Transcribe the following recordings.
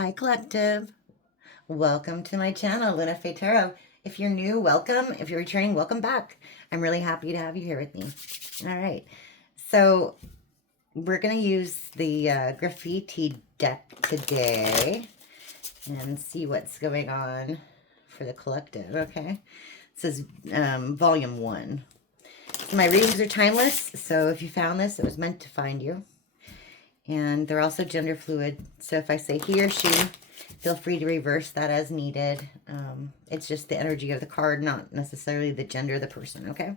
Hi, Collective. Welcome to my channel, LunaFae Tarot. If you're new, welcome. If you're returning, welcome back. I'm really happy to have you here with me. All right. So we're going to use the graffiti deck today and see what's going on for the collective, okay? This is volume 1. So my readings are timeless, so if you found this, it was meant to find you. And they're also gender fluid. So if I say he or she, feel free to reverse that as needed. It's just the energy of the card, not necessarily the gender of the person, okay?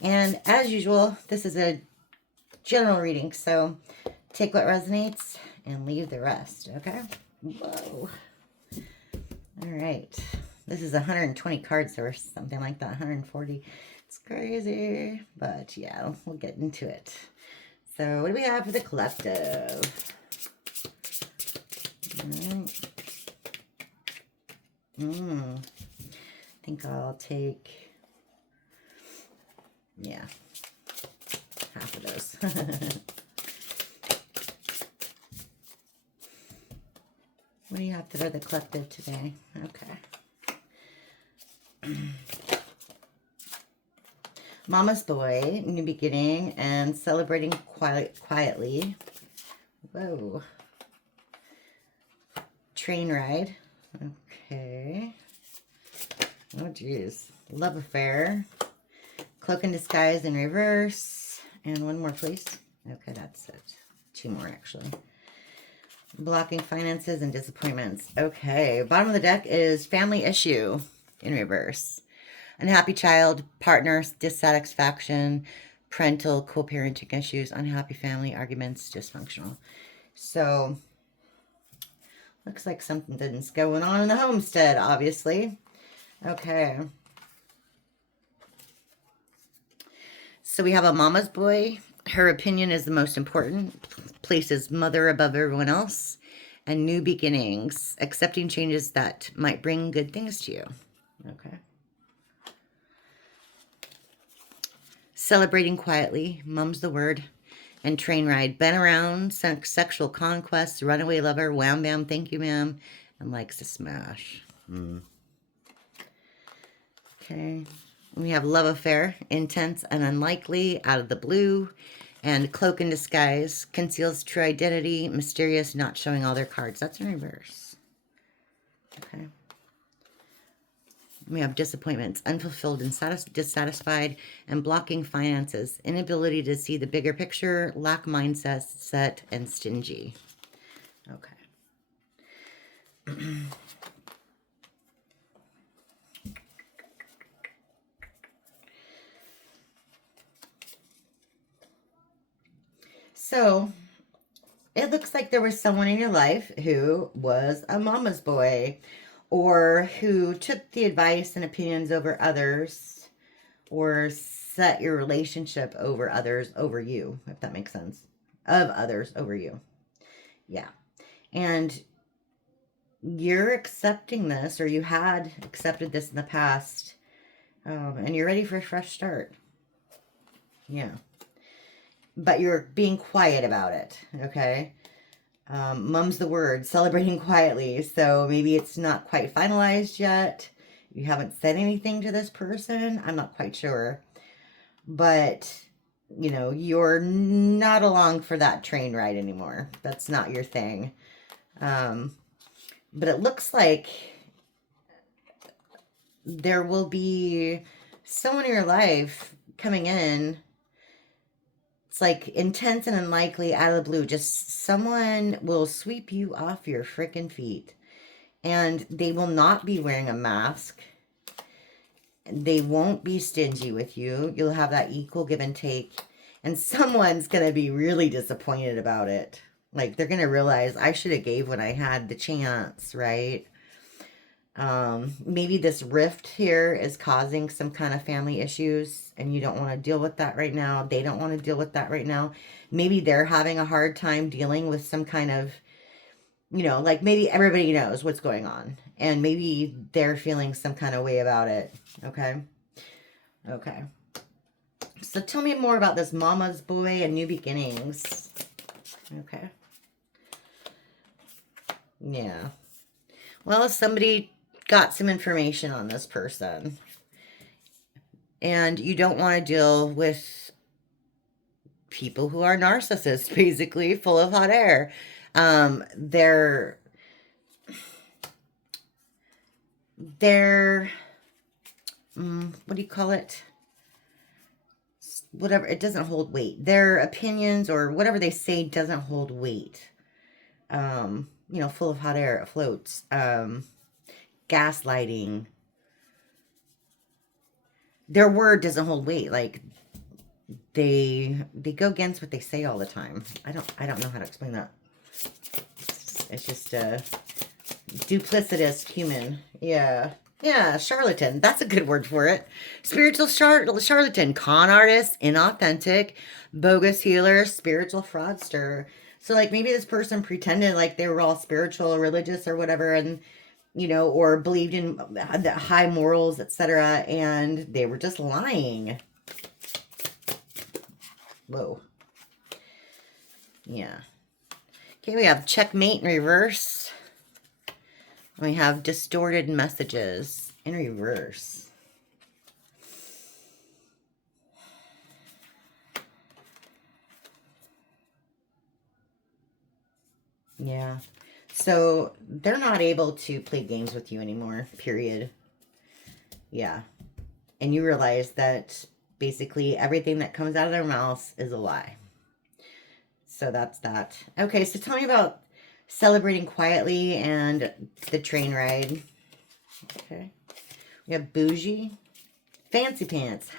And as usual, this is a general reading, so take what resonates and leave the rest, okay? Whoa. All right. This is 120 cards or something like that, 140. It's crazy, but yeah, we'll get into it. So what do we have for the collective? All right. I think I'll take, yeah, half of those. What do you have for the collective today? Okay. Mama's boy, new beginning, and celebrating quietly. Whoa. Train ride. Okay. Oh, geez. Love affair. Cloak in disguise in reverse. And one more, please. Okay, that's it. 2 more, actually. Blocking finances and disappointments. Okay. Bottom of the deck is family issue in reverse. Unhappy child, partner, dissatisfaction, parental, co-parenting issues, unhappy family, arguments, dysfunctional. So, looks like something's going on in the homestead, obviously. Okay. So we have a mama's boy. Her opinion is the most important. Places mother above everyone else. And new beginnings. Accepting changes that might bring good things to you. Okay. Celebrating quietly, mum's the word, and train ride. Been around, sexual conquests, runaway lover, wham bam, thank you ma'am, and likes to smash. Okay, we have love affair, intense and unlikely, out of the blue, and cloak in disguise, conceals true identity, mysterious, not showing all their cards. That's in reverse. Okay. We have disappointments, unfulfilled and dissatisfied, and blocking finances, inability to see the bigger picture, lack mindset, and stingy. Okay. So, it looks like there was someone in your life who was a mama's boy, or who took the advice and opinions over others, or set your relationship over others over you, if that makes sense. Of others over you. Yeah. And you're accepting this, or you had accepted this in the past, and you're ready for a fresh start. Yeah. But you're being quiet about it, okay? Mum's the word, celebrating quietly. So maybe it's not quite finalized yet. You haven't said anything to this person. I'm not quite sure. But, you know, you're not along for that train ride anymore. That's not your thing. But it looks like there will be someone in your life coming in. It's like intense and unlikely, out of the blue. Just someone will sweep you off your freaking feet. And they will not be wearing a mask. They won't be stingy with you. You'll have that equal give and take. And someone's going to be really disappointed about it. Like, they're going to realize, I should have gave when I had the chance, right? Maybe this rift here is causing some kind of family issues, and you don't want to deal with that right now. They don't want to deal with that right now. Maybe they're having a hard time dealing with some kind of, you know, like maybe everybody knows what's going on, and maybe they're feeling some kind of way about it. Okay. Okay. So tell me more about this mama's boy and new beginnings. Okay. Yeah. Well, somebody got some information on this person, and you don't want to deal with people who are narcissists, basically, full of hot air. They're what do you call it? Whatever, it doesn't hold weight. Their opinions or whatever they say doesn't hold weight. Full of hot air, it floats. Gaslighting. Their word doesn't hold weight. Like they go against what they say all the time. I don't know how to explain that. It's just a duplicitous human. Yeah. Yeah, charlatan. That's a good word for it. Spiritual charlatan, con artist, inauthentic, bogus healer, spiritual fraudster. So, like, maybe this person pretended like they were all spiritual or religious or whatever, and, or believed in the high morals, etc., and they were just lying. Whoa. Yeah. Okay, we have checkmate in reverse. We have distorted messages in reverse. Yeah. So they're not able to play games with you anymore, period. Yeah. And you realize that basically everything that comes out of their mouths is a lie. So that's that. Okay, so tell me about celebrating quietly and the train ride. Okay. We have bougie. Fancy pants.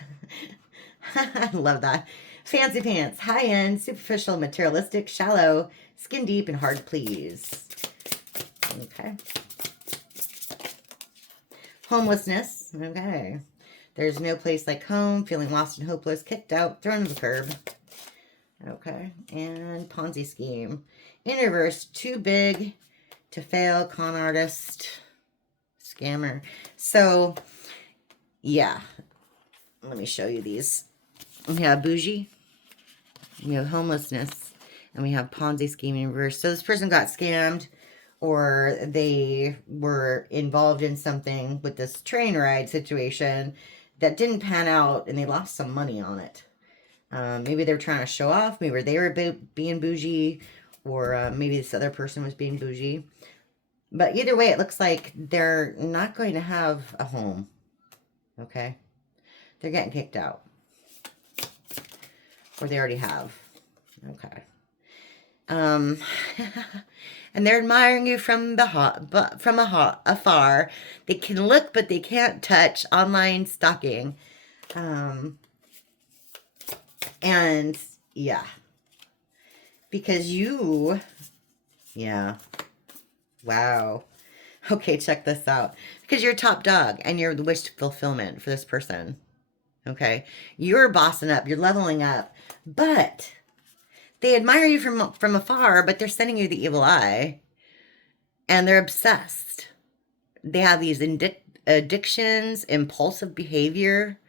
I love that. Fancy pants. High-end, superficial, materialistic, shallow, skin deep, and hard to please. Okay. Homelessness. Okay. There's no place like home. Feeling lost and hopeless. Kicked out. Thrown to the curb. Okay. And Ponzi scheme. In reverse. Too big to fail. Con artist. Scammer. So, yeah. Let me show you these. We have bougie. We have homelessness. And we have Ponzi scheme in reverse. So this person got scammed, or they were involved in something with this train ride situation that didn't pan out, and they lost some money on it. Maybe they were trying to show off. Maybe they were being bougie, or maybe this other person was being bougie. But either way, it looks like they're not going to have a home. Okay? They're getting kicked out. Or they already have. Okay. And they're admiring you from afar. They can look, but they can't touch. Online stalking. And yeah, because yeah, wow. Okay, check this out. Because you're top dog and you're the wish fulfillment for this person. Okay, you're bossing up, you're leveling up, but they admire you from afar, but they're sending you the evil eye, and they're obsessed. They have these addictions, impulsive behavior,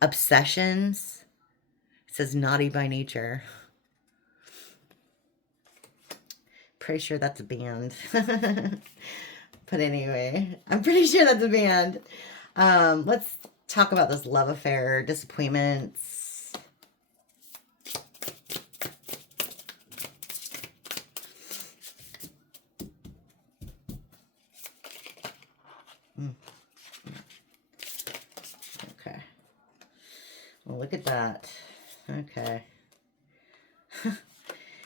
obsessions. It says naughty by nature. Pretty sure that's a band. But anyway, I'm pretty sure that's a band. Let's talk about this love affair, disappointments. Okay. Well, look at that. Okay.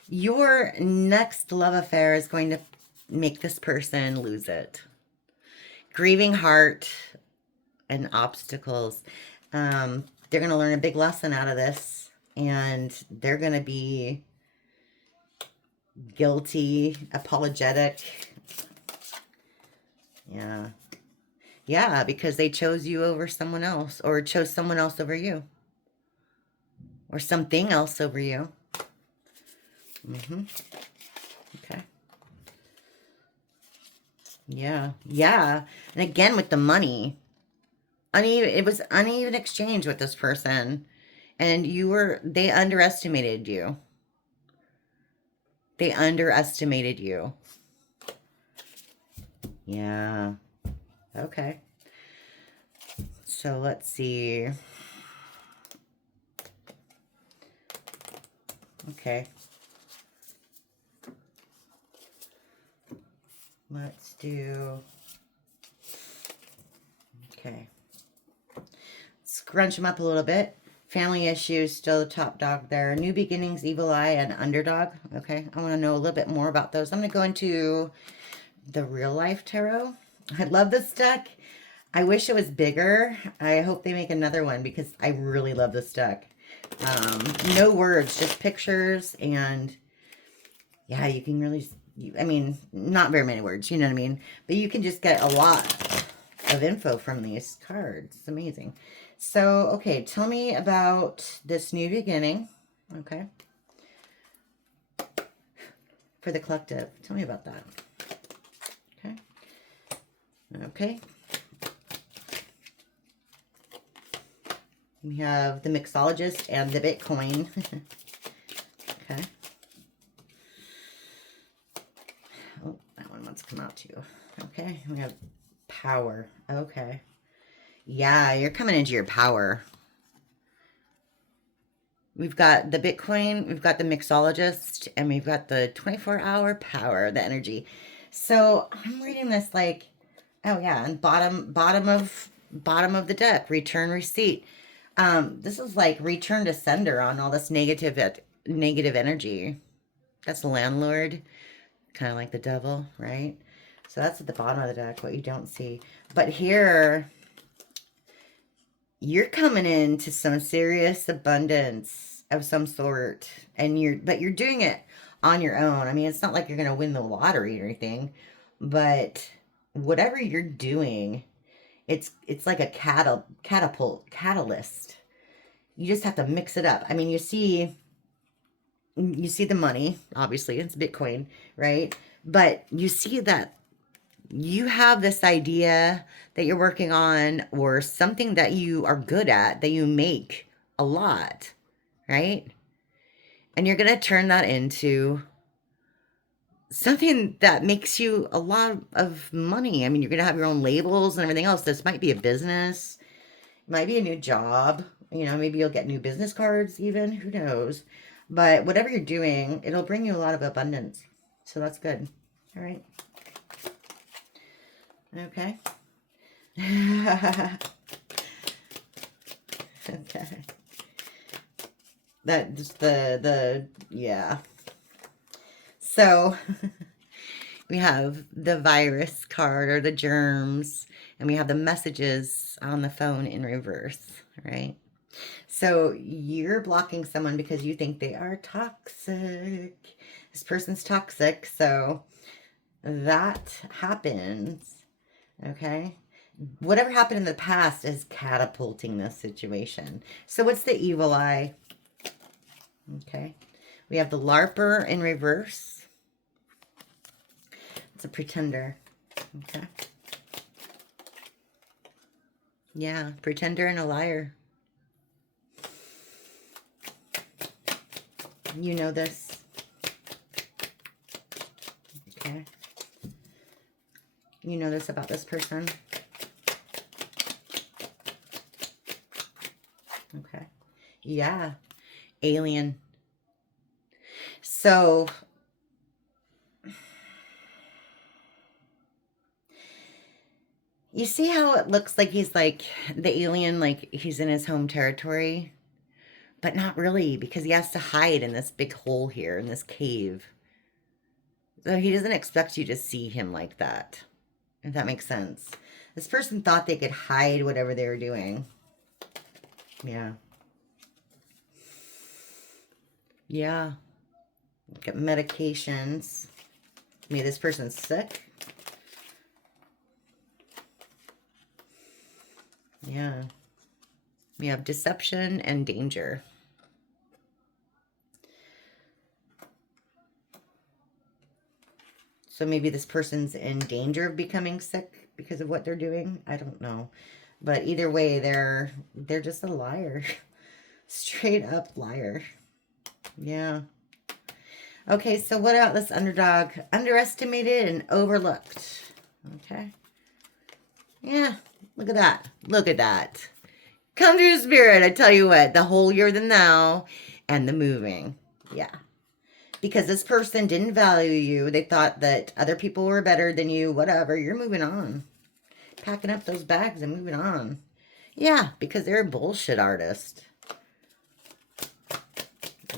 Your next love affair is going to make this person lose it. Grieving heart and obstacles. They're going to learn a big lesson out of this, and they're going to be guilty, apologetic. Yeah. Yeah, because they chose you over someone else, or chose someone else over you, or something else over you. Okay. Yeah. Yeah. And again, with the money, it was uneven exchange with this person, and they underestimated you. They underestimated you. Yeah. Okay. So let's see. Okay. Let's do... Okay. Scrunch them up a little bit. Family issues, still the top dog there. New beginnings, evil eye, and underdog. Okay, I want to know a little bit more about those. I'm going to go into the real life tarot. I love this deck. I wish it was bigger. I hope they make another one because I really love this deck. No words, just pictures, and yeah, you can really, I mean, not very many words, you know what I mean? But you can just get a lot of info from these cards. It's amazing. So, okay, tell me about this new beginning. Okay. For the collective. Tell me about that. Okay. Okay. We have the mixologist and the Bitcoin. Okay. Oh, that one wants to come out too. Okay. We have power. Okay. Yeah, you're coming into your power. We've got the Bitcoin, we've got the mixologist, and we've got the 24-hour power, the energy. So I'm reading this like, oh yeah, and bottom of the deck, return receipt. This is like return to sender on all this negative energy. That's landlord, kind of like the devil, right? So that's at the bottom of the deck, what you don't see. But here, you're coming into some serious abundance of some sort, and you're doing it on your own. I mean, it's not like you're going to win the lottery or anything, but whatever you're doing, it's like a catalyst. You just have to mix it up. I mean, you see the money, obviously, it's Bitcoin, right? But you see that you have this idea that you're working on, or something that you are good at, that you make a lot, right? And you're going to turn that into something that makes you a lot of money. I mean, you're going to have your own labels and everything else. This might be a business, it might be a new job. You know, maybe you'll get new business cards even, who knows? But whatever you're doing, it'll bring you a lot of abundance. So that's good. All right. Okay. Okay. That just yeah. So we have the virus card, or the germs, and we have the messages on the phone in reverse, right? So you're blocking someone because you think they are toxic. This person's toxic, so that happens. Okay. Whatever happened in the past is catapulting this situation. So what's the evil eye? Okay. We have the LARPer in reverse. It's a pretender. Okay. Yeah, pretender and a liar. You know this. Okay. You know this about this person. Okay. Yeah. Alien. So you see how it looks like he's like the alien, like he's in his home territory, but not really, because he has to hide in this big hole here in this cave. So he doesn't expect you to see him like that, if that makes sense. This person thought they could hide whatever they were doing. Yeah. Yeah. Get medications. Maybe this person's sick. Yeah. We have deception and danger. So maybe this person's in danger of becoming sick because of what they're doing. I don't know. But either way, they're just a liar. Straight up liar. Yeah. Okay, so what about this underdog? Underestimated and overlooked. Okay. Yeah, look at that. Look at that. Come to Spirit. I tell you what, the holier than thou and the moving. Yeah. Because this person didn't value you. They thought that other people were better than you. Whatever. You're moving on. Packing up those bags and moving on. Yeah, because they're a bullshit artist.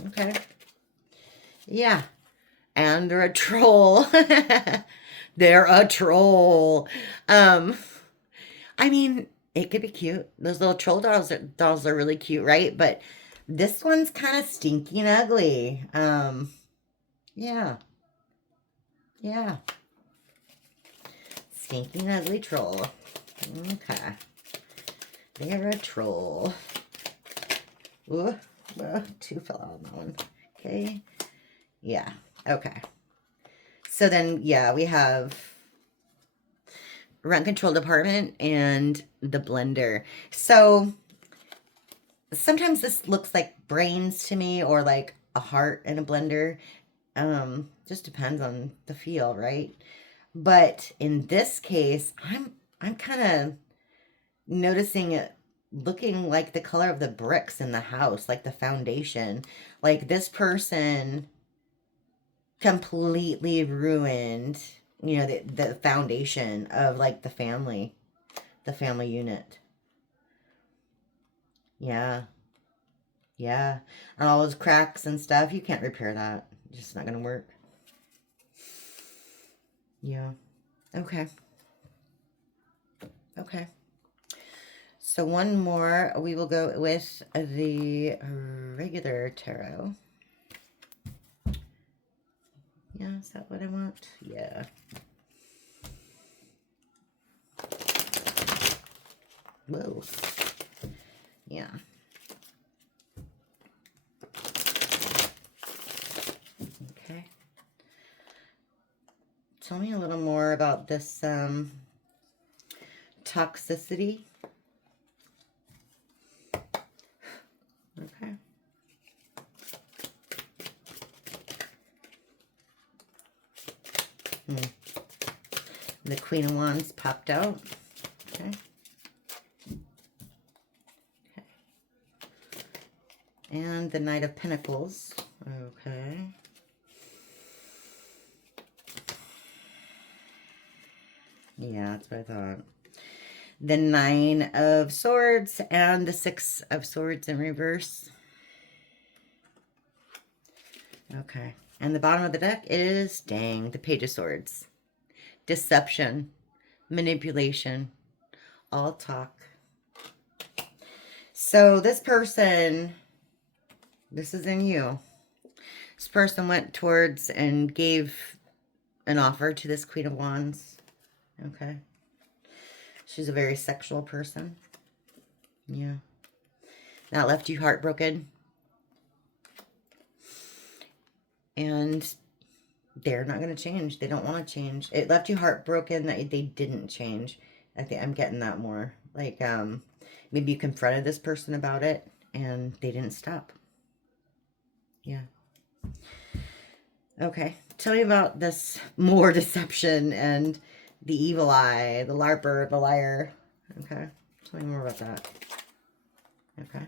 Okay. Yeah. And they're a troll. They're a troll. I mean, it could be cute. Those little troll dolls are really cute, right? But this one's kind of stinky and ugly. Yeah. Yeah. Stinky and ugly troll. Okay. They're a troll. Ooh, two fell out on that one. Okay. Yeah. Okay. So then, yeah, we have rent control department and the blender. So sometimes this looks like brains to me, or like a heart in a blender. Just depends on the feel, right? But in this case, I'm kind of noticing it looking like the color of the bricks in the house, like the foundation. Like this person completely ruined, you know, the foundation of like the family unit. Yeah. Yeah. And all those cracks and stuff, you can't repair that. It's just not gonna work. Yeah. Okay. Okay. So one more, we will go with the regular tarot. Yeah, is that what I want? Yeah. Whoa. Yeah. Okay. Tell me a little more about this toxicity. Okay. The Queen of Wands popped out. Okay. Okay. And the Knight of Pentacles. Okay. Yeah, that's what I thought. The Nine of Swords and the Six of Swords in reverse. Okay. And the bottom of the deck is, dang, the Page of Swords. Deception, manipulation, all talk. So this person, this is in you. This person went towards and gave an offer to this Queen of Wands. Okay. She's a very sexual person. Yeah. That left you heartbroken. And they're not going to change. They don't want to change. It left you heartbroken that they didn't change. I think I'm getting that more. Like, maybe you confronted this person about it and they didn't stop. Yeah. Okay. Tell me about this more deception and the evil eye, the larper, the liar. Okay. Tell me more about that. Okay.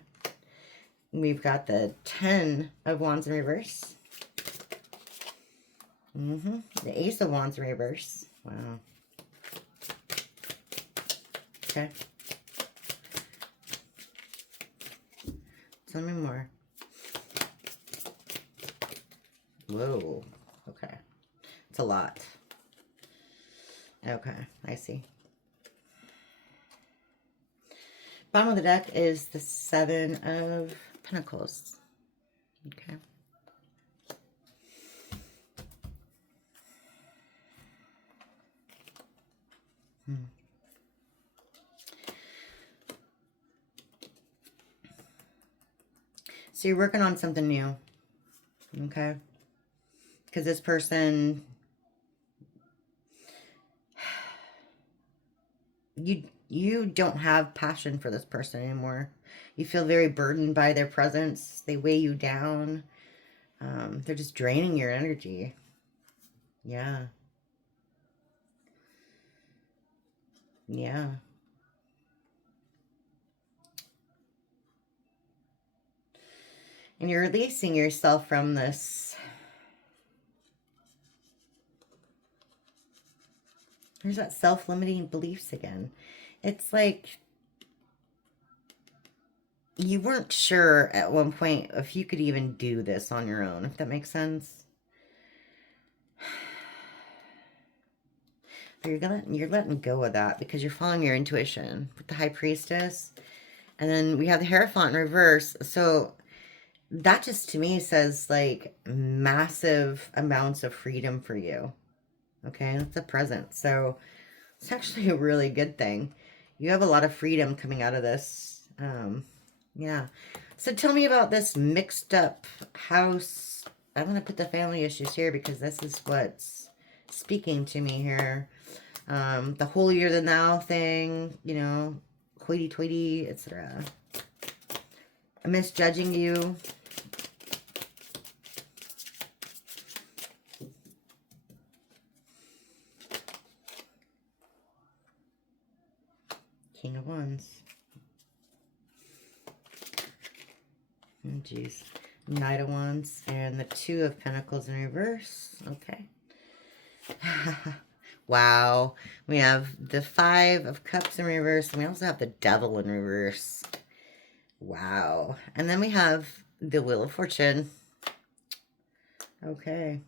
We've got the 10 of Wands in reverse. The Ace of Wands in reverse. Wow. Okay. Tell me more. Whoa. Okay. It's a lot. Okay, I see. Bottom of the deck is the Seven of Pentacles. Okay. So you're working on something new. Okay. Because this person, you don't have passion for this person anymore. You feel very burdened by their presence. They weigh you down. They're just draining your energy. Yeah. Yeah. And you're releasing yourself from this. There's that self-limiting beliefs again. It's like you weren't sure at one point if you could even do this on your own, if that makes sense. But you're letting go of that because you're following your intuition with the High Priestess. And then we have the Hierophant in reverse. So that just to me says like massive amounts of freedom for you. Okay, that's a present. So it's actually a really good thing. You have a lot of freedom coming out of this. Yeah. So tell me about this mixed up house. I'm going to put the family issues here because this is what's speaking to me here. The holier than thou thing, you know, hoity-toity, etc. Misjudging you. King of Wands. Oh, geez. Knight of Wands and the Two of Pentacles in reverse. Okay. Wow. We have the Five of Cups in reverse, and we also have the Devil in reverse. Wow. And then we have the Wheel of Fortune. Okay.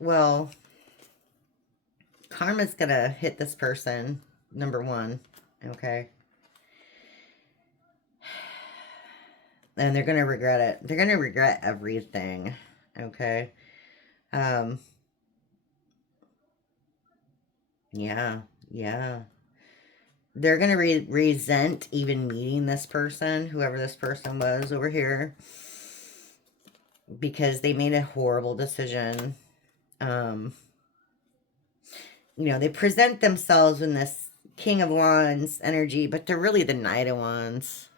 Well, karma's gonna hit this person, number one. Okay. And they're gonna regret it. They're gonna regret everything. Okay. Yeah. Yeah. They're going to resent even meeting this person, whoever this person was over here, because they made a horrible decision. You know, they present themselves in this King of Wands energy, but they're really the Knight of Wands.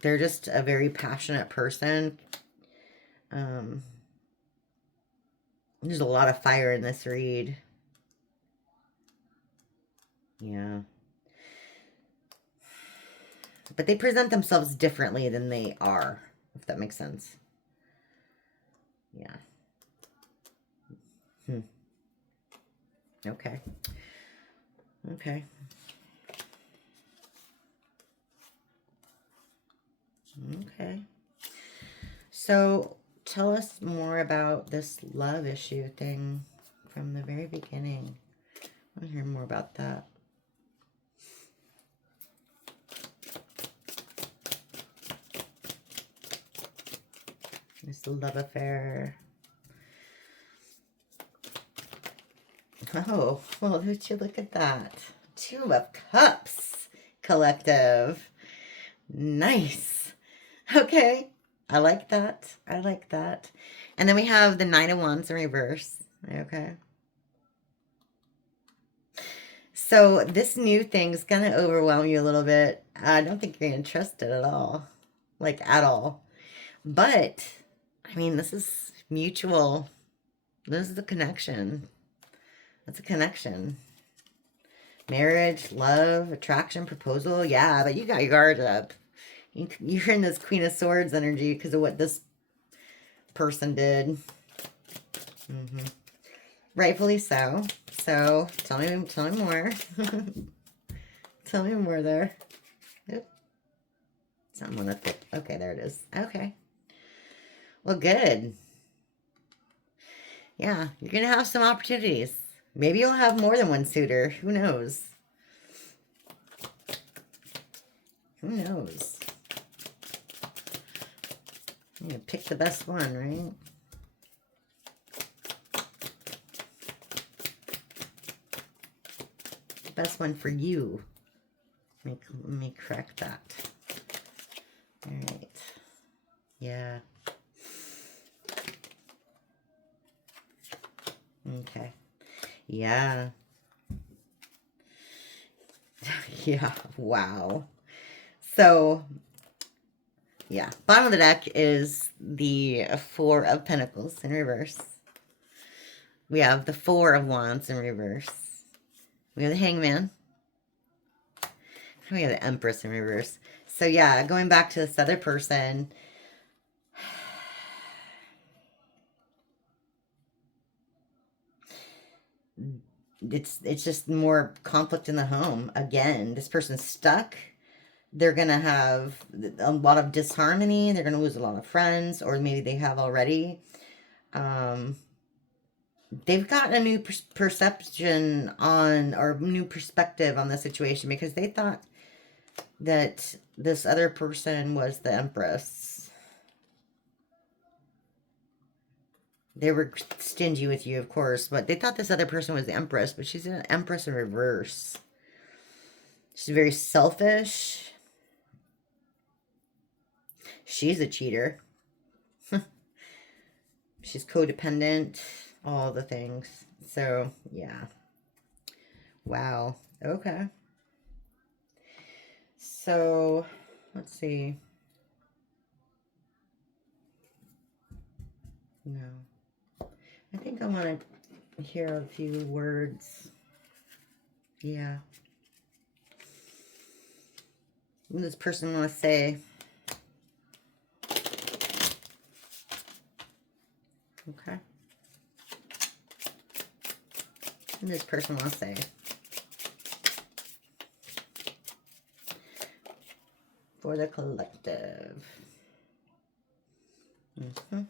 They're just a very passionate person. There's a lot of fire in this read. Yeah. But they present themselves differently than they are, if that makes sense. Yeah. Okay. Okay. Okay. So tell us more about this love issue thing from the very beginning. I want to hear more about that. This love affair. Oh, well, would you look at that? Two of Cups collective. Nice. Okay. I like that. I like that. And then we have the Knight of Wands in reverse. Okay. So this new thing's going to overwhelm you a little bit. I don't think you're going to trust it at all. Like, at all. But, I mean, this is mutual. This is the connection. That's a connection. Marriage, love, attraction, proposal. Yeah, but you got your guard up. You're in this Queen of Swords energy because of what this person did. Rightfully so. So, tell me more. Tell me more there. Oop. Something on the tip. Okay, there it is. Okay. Well, good. Yeah, you're going to have some opportunities. Maybe you'll have more than one suitor. Who knows? Who knows? I'm going to pick the best one, right? The best one for you. Let me correct that. All right. Yeah. Okay. Yeah. Yeah. Wow. So, yeah. Bottom of the deck is the Four of Pentacles in reverse. We have the Four of Wands in reverse. We have the Hangman. We have the Empress in reverse. So yeah, going back to this other person. It's just more conflict in the home. Again, this person's stuck. They're going to have a lot of disharmony. They're going to lose a lot of friends, or maybe they have already. They've gotten a new perception on, or new perspective on the situation, because they thought that this other person was the Empress. They were stingy with you, of course, but they thought this other person was the Empress, but she's an Empress in reverse. She's very selfish. She's a cheater. She's codependent. All the things. So, yeah. Wow. Okay. So, let's see. No. I think I want to hear a few words. Yeah. What does this person want to say? Okay. What does this person want to say? For the collective. Mm-hmm.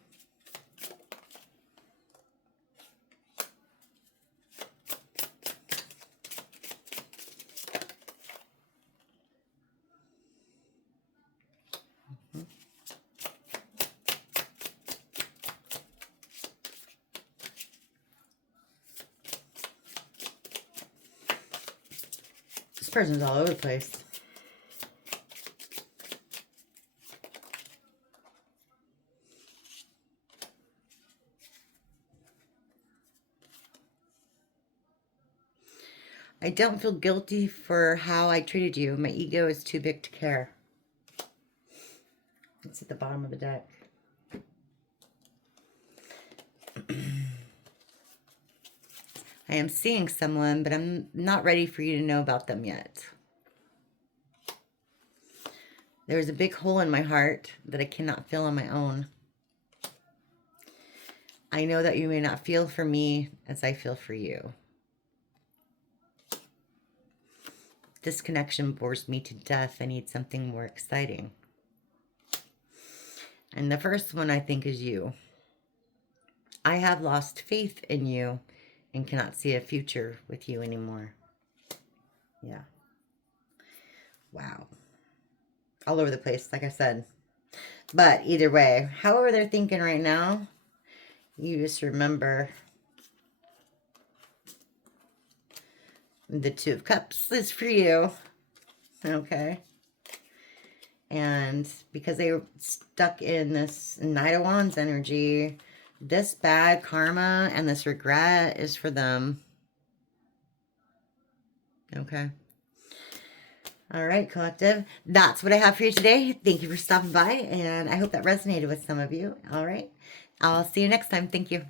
This person's all over the place. I don't feel guilty for how I treated you. My ego is too big to care. It's at the bottom of the deck. I am seeing someone, but I'm not ready for you to know about them yet. There's a big hole in my heart that I cannot fill on my own. I know that you may not feel for me as I feel for you. This connection bores me to death. I need something more exciting. And the first one I think is you. I have lost faith in you and cannot see a future with you anymore. Yeah. Wow. All over the place, like I said. But either way, however they're thinking right now, you just remember the Two of Cups is for you. Okay. And because they were stuck in this Knight of Wands energy, this bad karma and this regret is for them. Okay. All right, collective. That's what I have for you today. Thank you for stopping by, and I hope that resonated with some of you. All right. I'll see you next time. Thank you.